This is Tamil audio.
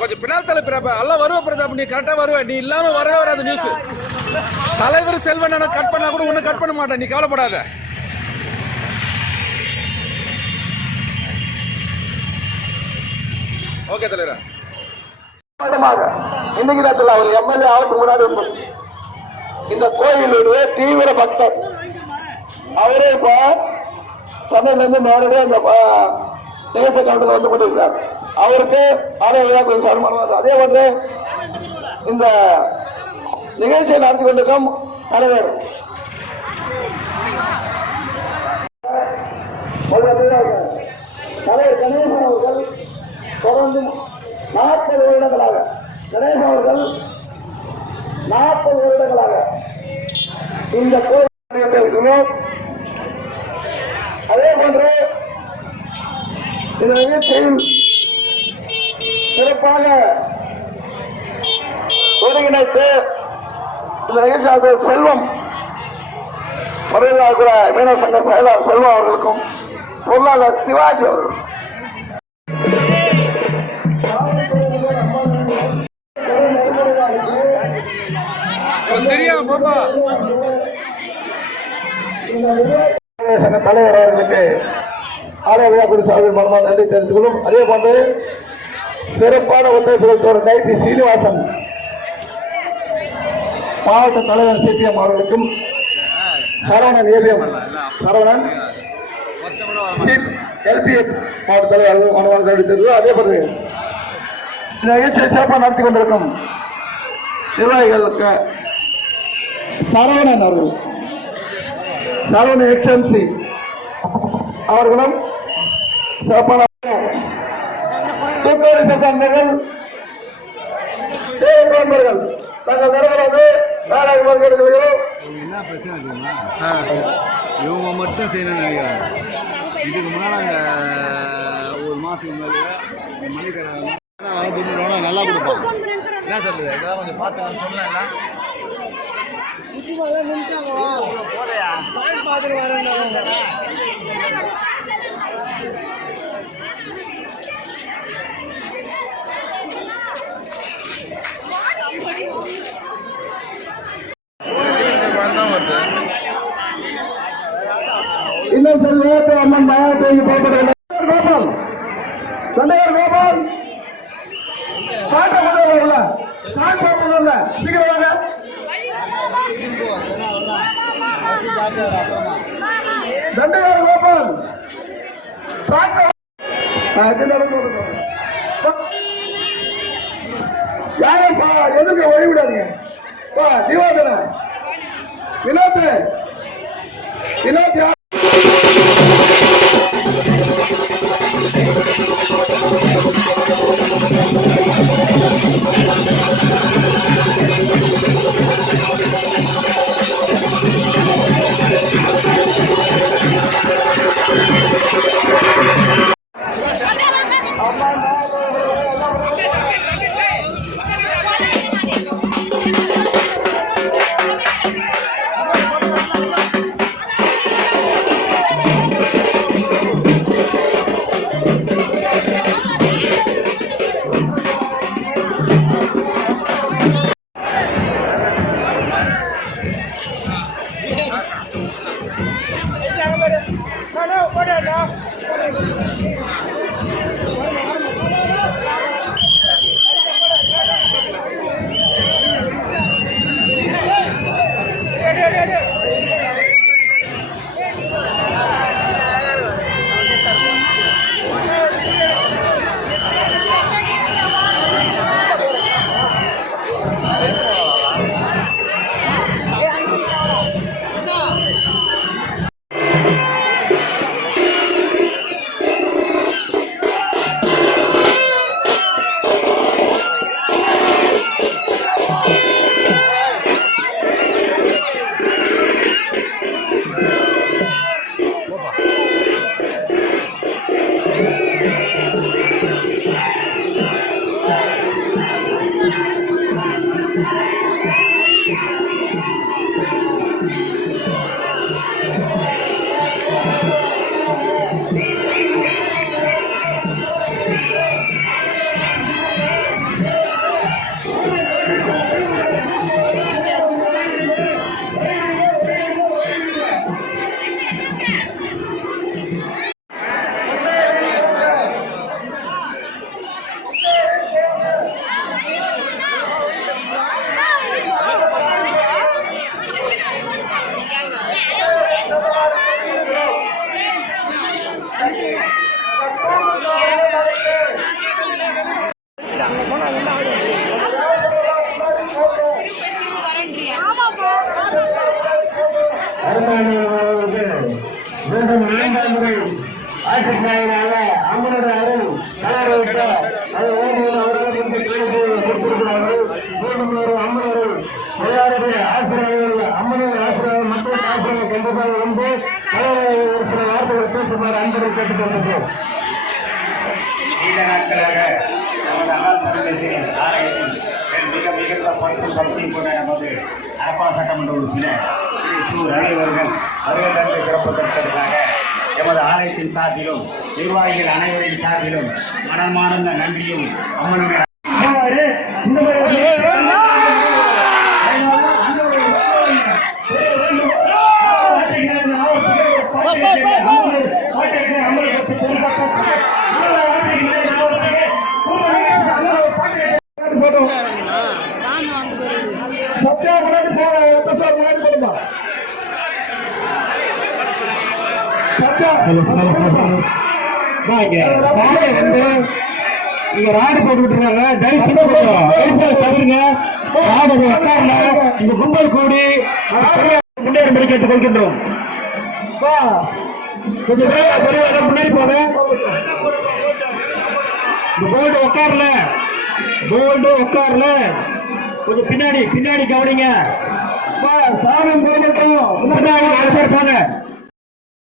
கொஞ்சம் பின்னால் தலை பிரபா எல்லாம் வருவ பிரதாப், நீ கரெக்டா வருவ, நீ இல்லாம வரவே வராது நியூஸ். தலைவர் செல்வன் கட் பண்ணா கூட ஒண்ணு கட் பண்ண மாட்டேன், நீ கவலைப்படாத. ஓகே தலைவரா. இன்னைக்கு நேரத்தில் அவர் எம்எல்ஏ ஆவுக்கு முன்னாடி இந்த கோயிலுடைய தீவிர பக்தர் அவரே இப்ப சென்னையில இருந்து நேரடியாக இந்த தேச காலத்தில் வந்து கொண்டிருக்கிறார். அவருக்கு ஆலய விழாக்கள் சன்மானம். அதே போன்று இந்த நிகழ்ச்சியை நடத்தி கொண்டிருக்கும் தலைவர் தலைவர் கணேசன் அவர்கள் தொடர்ந்து 40 வருடங்களாக கணேசன் அவர்கள் 40 வருடங்களாக இந்த கோயில். அதே போன்று இந்த நிகழ்ச்சியில் சிறப்பாக ஒருங்கிணைத்து இந்த நிகழ்ச்சியாளர் செல்வம் முறையில் கூட மீனவ சங்க செயலாளர் செல்வம் அவர்களுக்கும் பொருளாளர் சிவாஜி அவர்கள் தலைவர் அவர்களுக்கு ஆலய விழாக்குழு சார்பில் மனமார்ந்த நன்றி தெரிவித்துக் கொள்ளும். அதே போன்று சிறப்பான ஒத்துழைப்புகள் தோறும் டைபி சீனிவாசன் மாவட்ட தலைவர் சிபிஎம் அவர்களுக்கும் சரவணன் ஏபிஎம் சரவணன் எல்பிஎம் மாவட்ட தலைவர் மனமார்ந்த நன்றி தெரிவித்துக். அதே போன்று இந்த நிகழ்ச்சியை சிறப்பாக நடத்தி கொண்டிருக்கும் நிர்வாகிகளுக்கு சரவணன் அவர்கள் சரவணன் எக்ஸ்எம்சி அவர்களும் சிறப்பான தூக்கவரி சட்டங்கள் தேவைப்படுவார்கள் தங்கள் நடக்கிறது என்ன பிரச்சனை இருக்குமா இவங்க மட்டும் செய்யணும்னு நினைக்கிறாங்க. இதுக்கு முன்னால் ஒரு மாதத்துக்கு முன்னாடி மணிக்கணக்கு நல்லா கொடுப்போம். என்ன சொல்லுது இதெல்லாம் கொஞ்சம் பார்த்து சொன்னாங்களா போடையா பார்த்துட்டு வரேன். இன்னும் சில நேரத்தில் அம்மன் மாவட்டத்தில் புறப்படவில்லை. கோபால் சண்டையர் கோபால் சீக்கிரம் வாங்க. தண்டையார் கோபால் யாரப்பா எதுக்கு ஒழிவிடாதீங்க. திவாதன வினோத் வினோத் மீண்டும் 4ஆம் முறை ஆட்சிக்கு நாயனாக அம்மனுடைய அருள் கலரவிட்ட அது அவர்கள் கொஞ்சம் கொடுத்திருக்கிறார்கள். மீண்டும் ஒரு அம்மனர்கள் எல்லாருடைய ஆசிரியர்கள் அம்மனுடைய ஆசிரியர்கள் மக்களுக்கு ஆசிரியர்கள் கண்டிப்பாக வந்து ஒரு சில வார்த்தைகள் பேசுமாறு அன்பர்கள் கேட்டுக்கொண்டிருக்கிறோம். நீண்ட நாட்களாக நமது அண்ணல் தமிழரசின் ஆலயத்தில் மிக மிகுந்த பற்றும் பக்தியும் கொண்ட நமது அரப்பா சட்டமன்ற உறுப்பினர் சு ரவி அவர்கள் வருகை தந்து சிறப்புத்தற்காக எமது ஆலயத்தின் சார்பிலும் நிர்வாகிகள் அனைவரின் சார்பிலும் மனமார்ந்த நன்றியும் அம்மனுமே சத்யா முன்னாடி போடுமா சத்யா இங்க ராடு போட்டுக்கிட்டு இருக்காங்க. தவிர்ங்க ராடு உட்கார்ல இங்க கும்பல் கூடி முன்னேறும்படி கேட்டுக் கொள்கின்றோம். கொஞ்சம் முன்னாடி போங்க. இந்த போர்டு உட்கார்ல கொஞ்சம் பின்னாடி கவனிங்க. சாமி முன்னாடி 4 பேர் போங்க.